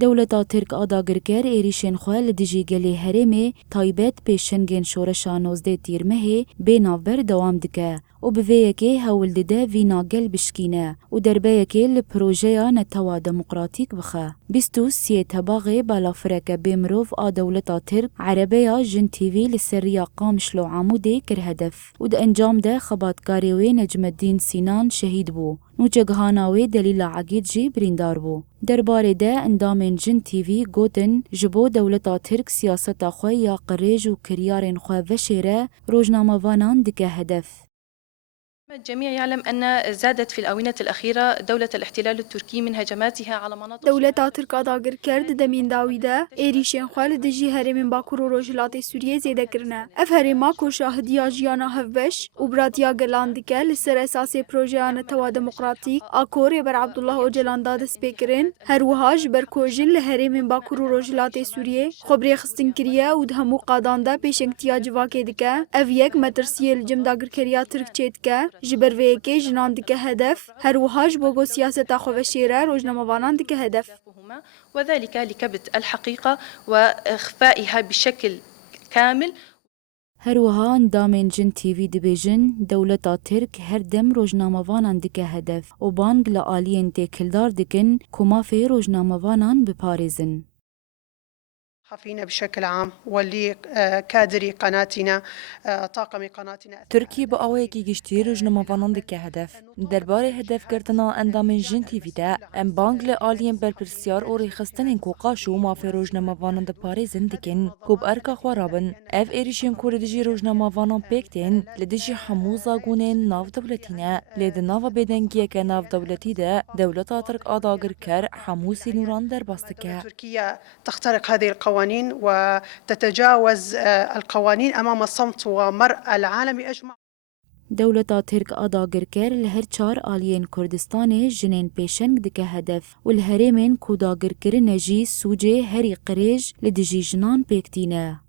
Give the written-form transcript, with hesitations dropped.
دولتا ترک آداگرکر ایریشن خواه لدیجی گلی هرمه تایبت پیشنگین شورشا 19 تیرمه بین آور دوام دکه و به یکی هول دده وینا گل بشکینه و دربه یکی لپروژه نتوا دموقراتیک بخه. 23 تباغی بالافرک بیمروف دولتا ترک عربیه جن تیوی لسریا قامشلو عموده کر هدف و ده انجام ده خباتکاریوی نجم الدین سینان شهید بو. نوچگهاناوی دلیل عقید جی بریندار بو. درباره ده اندام جن تیوی گوتن جبو دولتا ترک سیاست خواه یا قریج و کریارن خواه وشیره روجناموانان دکه هدف. الجميع يعلم أن زادت في الآونة الأخيرة دولة الاحتلال التركي من هجماتها على مناطق دولتا ترکا داگر کرد دمین داویده ایریشن خوال دجی هرمین باکور و روجلات سوریه زیده کرنه. اف هرما کو شاهدیا جیانا هفبش و براتیا گلاندکه لسر اساس پروژه نتوا دموقراتیک آکور بر عبدالله اوجلان داد سپیکرین هر وهاج بر کوجن لهرمین باکور و روجلات سوریه خبری خستن کریه و دهمو قادانده پیشنگتیا جواکه دکه اف یک مترسیه الجم داگر کریا ترک چیدکه جبر ویکی جنان دکه هدف هر وهاج بوگو سیاست خوشیره روجناموانان دکه هدف وذلك لكبت الحقيقة وإخفائها بشكل كامل. هروها اندامین جن تیوی دبیجن دولتا ترک هر دم روجناموانان دکه هدف و بانگ لآلین تکلدار دکن کمافی روجناموانان بپارزن. صحفينا بشكل عام واللي كادري قناتنا طاقم قناتنا تركيا بأويكي گشتي روجناموانان دکه هدف درباره هدف گرتنا اندامین جن تیوی ده ام بانگ لآلین برپرسیار او ریخستن کو قاشو مافی روجناموانان د پاریزن دکن کوب ارکا خوارابن اف ایریشن کور دجی روجناموانان پیکتین لدجی حموزا گونین ناف دولتینه لید ناف بدنگیه که ناف دولتی ده دولتا ترک آداگر کر حموسی نوران در باستکه. تركيا تخترق هذه القوانين وتتجاوز القوانين أمام الصمت ومرء العالم أجمع. دولتا ترک آداگرکر لهر 4 آلین کردستان جنین پیشنگ دکه هدف و الهرمین کوداگرکر نجی سوجه هری قریج لدجی جنان پیکتینه.